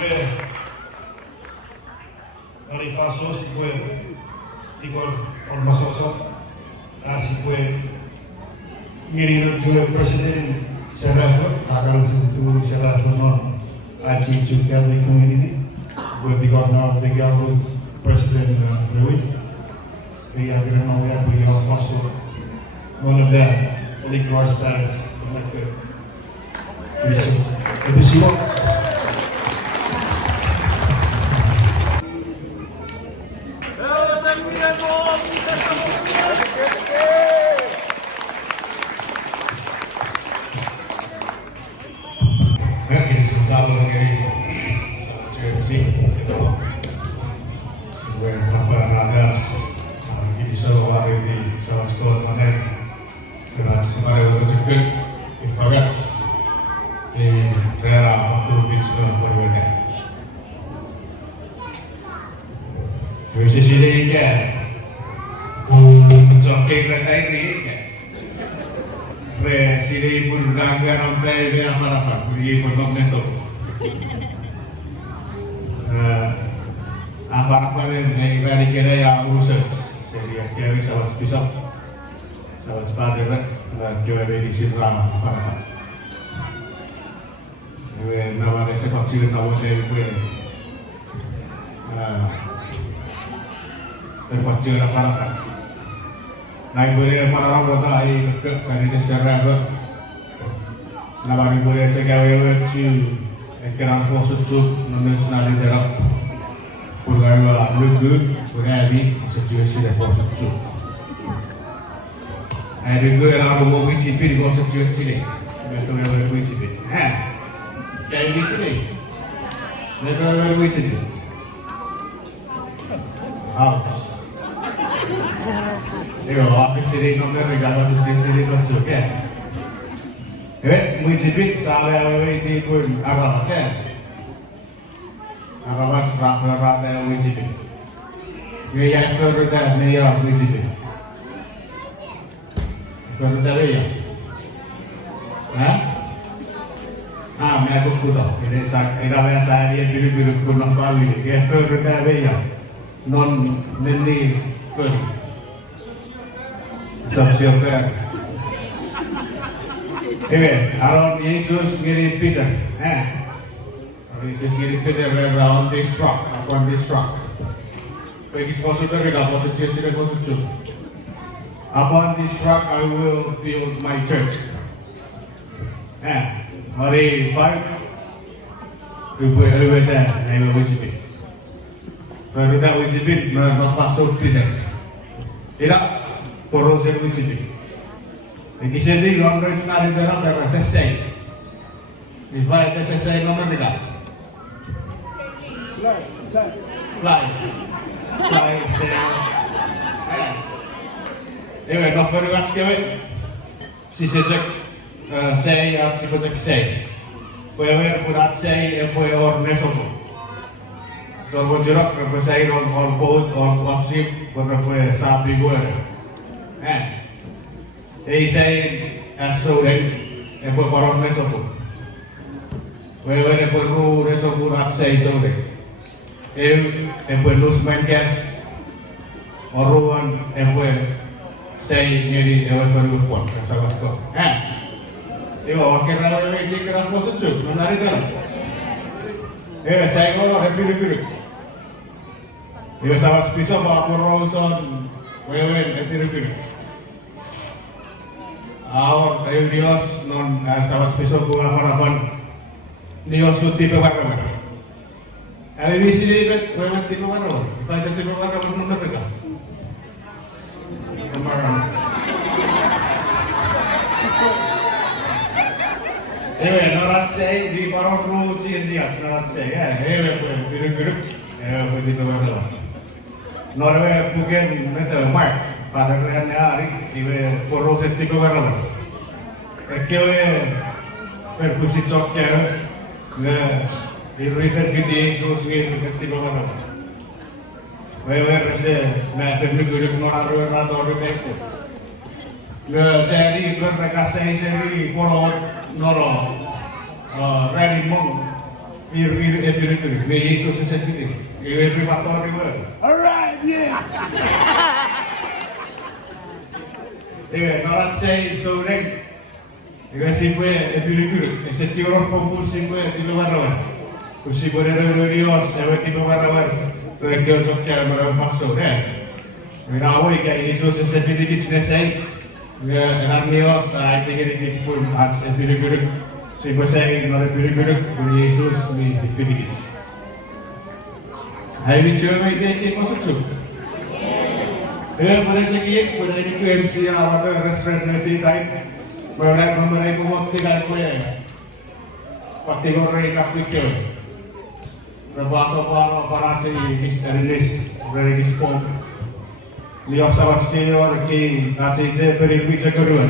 gue dari Faso si gue ikut ormas sosok si gue mirin juga presiden Serafo akan sentuh Serafo non aci juga di community gue ikut now tiga presiden Dewi dia akan mau ya beliau masuk one of them only cross paths connected itu semua. Sini pun gangguan sampai dia apa pergi pun besok. Apa ni dari kira ya urusan. Jadi kira sahabat pisau, sahabat sepadu kan, kira di sini ramah apa. Nama dia sekecil nama dia pun. Terkecil apa. Naik boleh para orang kota ini dekat dari Serang ke, nama ni boleh cek awal tu, ekran fokus tu, namun senari dalam pergaulan lugu, berani situasi dah fokus tu. Ada juga orang mau bincang di bawah situasi ni, betul yang bincang. Kayak di sini, betul yang bincang. House. Io ho sini nomor regalo sini tu ke. Municipal sahaja itu pun arah saya. Arah rat yang municipal. Ini yang further ni yang municipal. Further ni. Saya buku tu. Ini saya dia biru pun nampak ini. Dia further ni non meni further. Social affairs. Around Jesus giving Peter. Jesus giving Peter around this rock, upon this rock. Bagi sekolah kita dapat sesuatu yang khusus. Upon this rock I will build my church. Hari 5 Ibu dah, saya mau wujudin. Kalau dah wujudin, nafas tidak. Tidak. Porong saya wujud ini. Jadi saya di luar negeri sekali dalam daerah selesai. Divide dah selesai nomor tiga. Fly. Say. Nog voor u hartstikke. Si sejak saya hartstikke sejak saya. Puewer purat saya puewer ornesomo. So bujurok berpesai on boat on wasip berpesai sapi gue. Say student and put on Lesoko. Where they put rule Lesoko at say something. And put loose man gas or ruin and when say nearly ever for good one. That's how it's called. Ibu, akhir awal ini kita fokus tu, mana ada? Saya kalau happy. Ibu sahabat pisau bawa peroson, happy. Awak dari Dios non sahabat spesial gula harapan Dios suti pewarna. Abi misi ni bet pewarna tipe warna. Saya tipe warna pun mereka. Kemarin. Norat saya di barang lu cia norat saya. Biru. Tipe warna. Norwe pugen mete mark. Pada hari ini porong setiap orang. Kewe perkusi coknya, di river gede susuin setiap orang. Wewe rese, naik minggu orang rata itu. Jadi mereka seri porong noro, ready mong Jesus sensitive. Every every word. Alright, yeah. Not say so then. Si fue el Pilipil, ese chico común si fue el Piliparawan. Si fue el Dios, el Piliparawan, pero el Dios que me pasó, Mira, hoy que Yesus ese Pilipil se say, Dios, I think it is pun at el Pilipil. Si fue say no el Pilipil, pero Yesus ni Pilipil. Hai bicara ide masuk tu. Boleh cekik, boleh di QMC atau restoran nasi time. Boleh memotongkan kue. Pati goreng kapikir. Berbahasa para cekik rilis, dari dispon. Lihat sahabat sekalian lagi nasi je beri bicara kedua.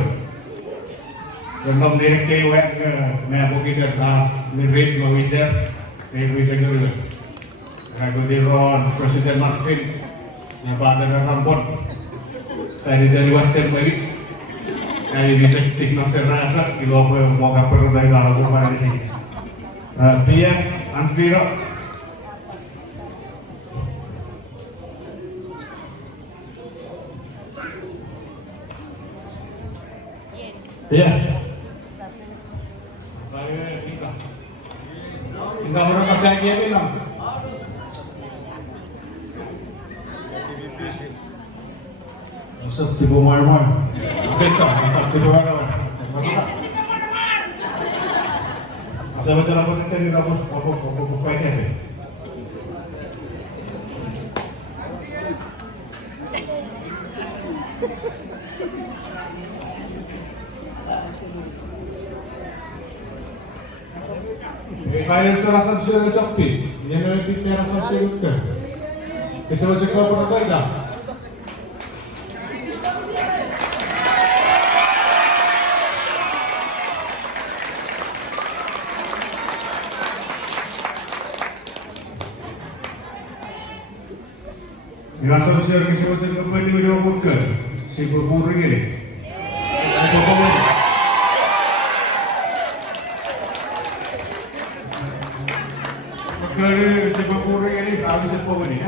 Belum direke wek mabuk kita dah mirit mawiser beri bicara kedua. Aku diron Presiden Martin. Yang pada rambut, tadi dari waktu bayi, kali dicek tiktok serata, kilo mau kaper dari baru kemarin di sini. Dia Anfiro, dia, saya tinggal orang percaya dia bilang. Masuk tiba mar-mar. Betul, masuk tiba mar-mar. Masa baca rapor itu ni rapor apa pakai ni? Kaya rasa sudah capit, yang lebih rasa sudah juga. Bisa baca kau pernah tahu tak? Rasa besar kisah macam kembali video bukan si berpura ini. Apa kamu? Kerana si berpura ini selalu sepupu ini.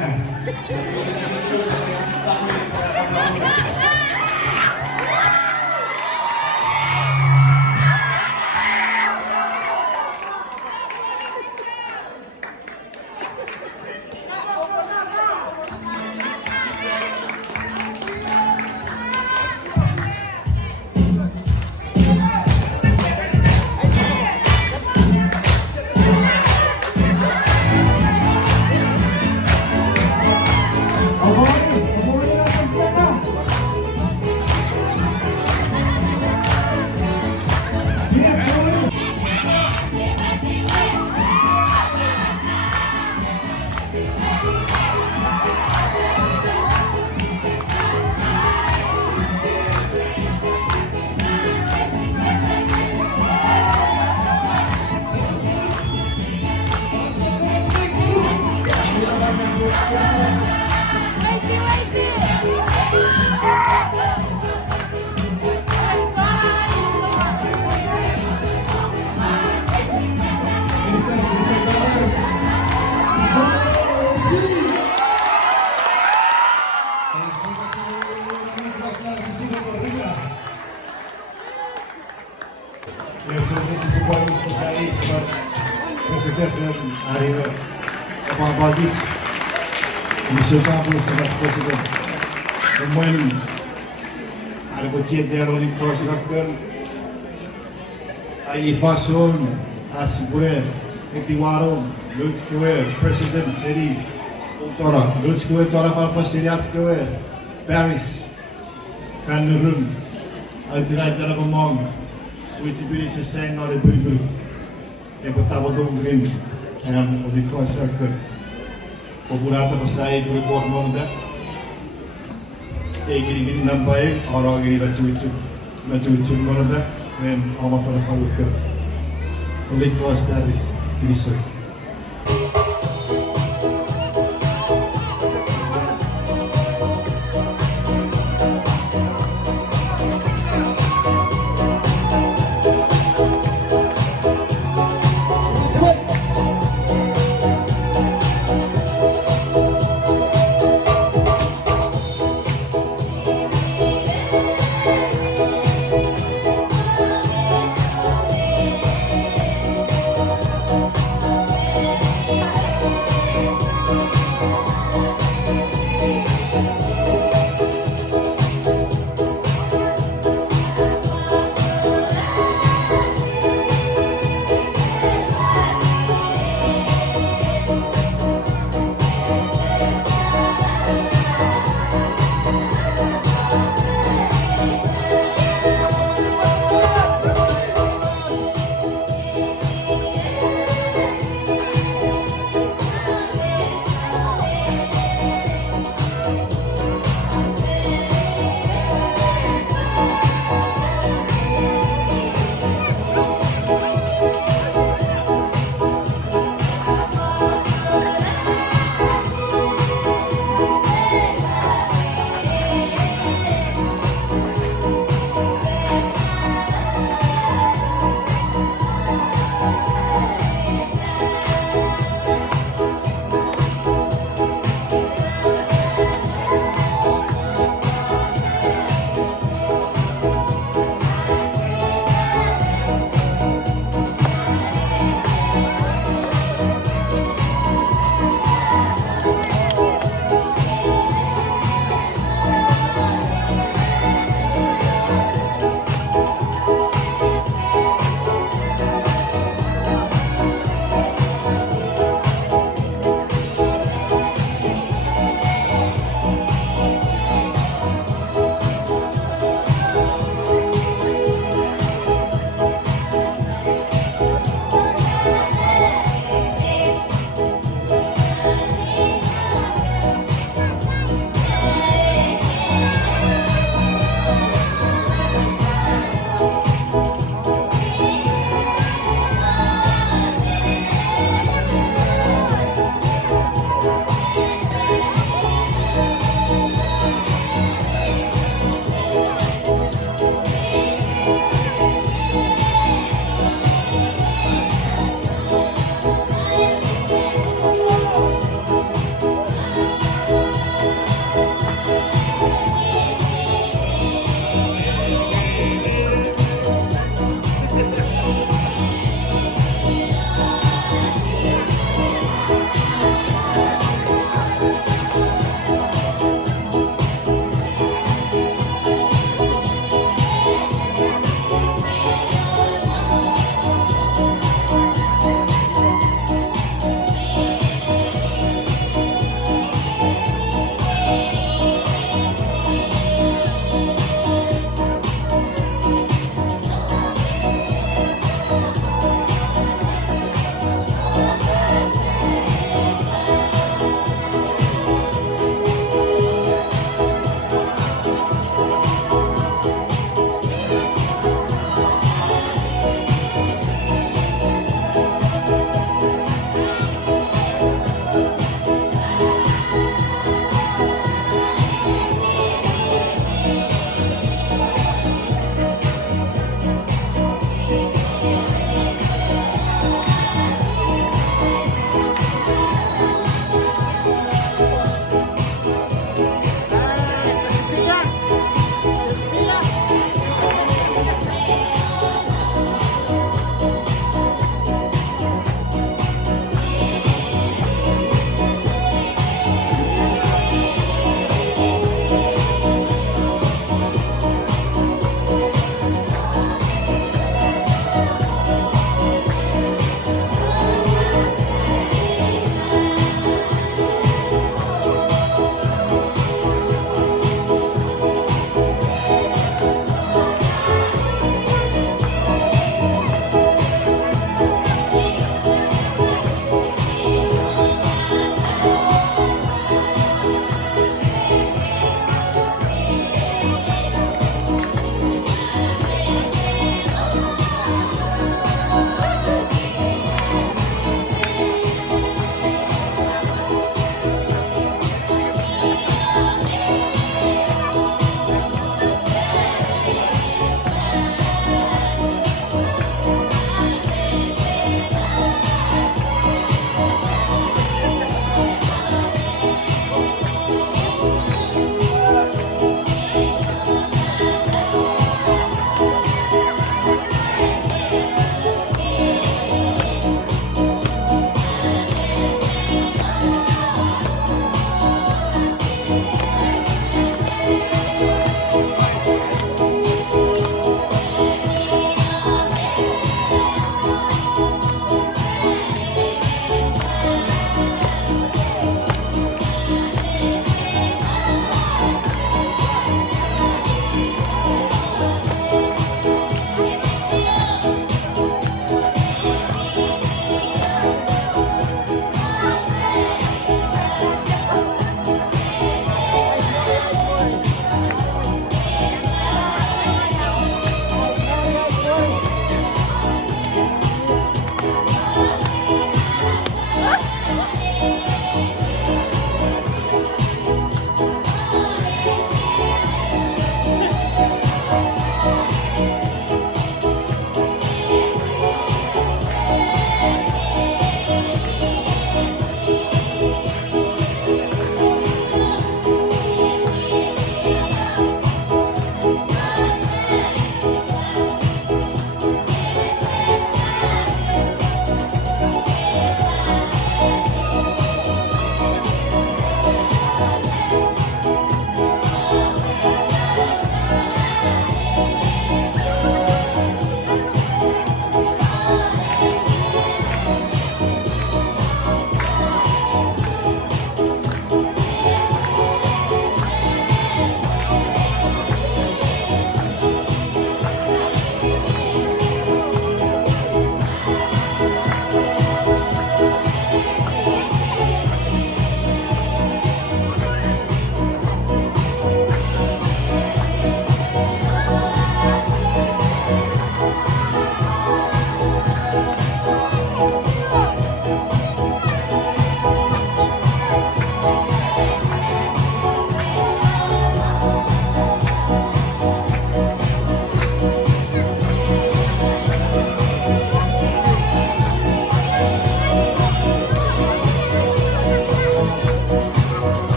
Presiden kemudian ada kecil dia orang proses ai fason asbure etiwaron lutskue Presiden seri usara lutskue cara apa seriaskue Paris kanurun ajra cara ngomong which is saying not a good yang pertama green yang lebih proses populasi pasai berikut mana gini nampai orang gini lucu mana dan awak orang kau ke lebih proses Paris ini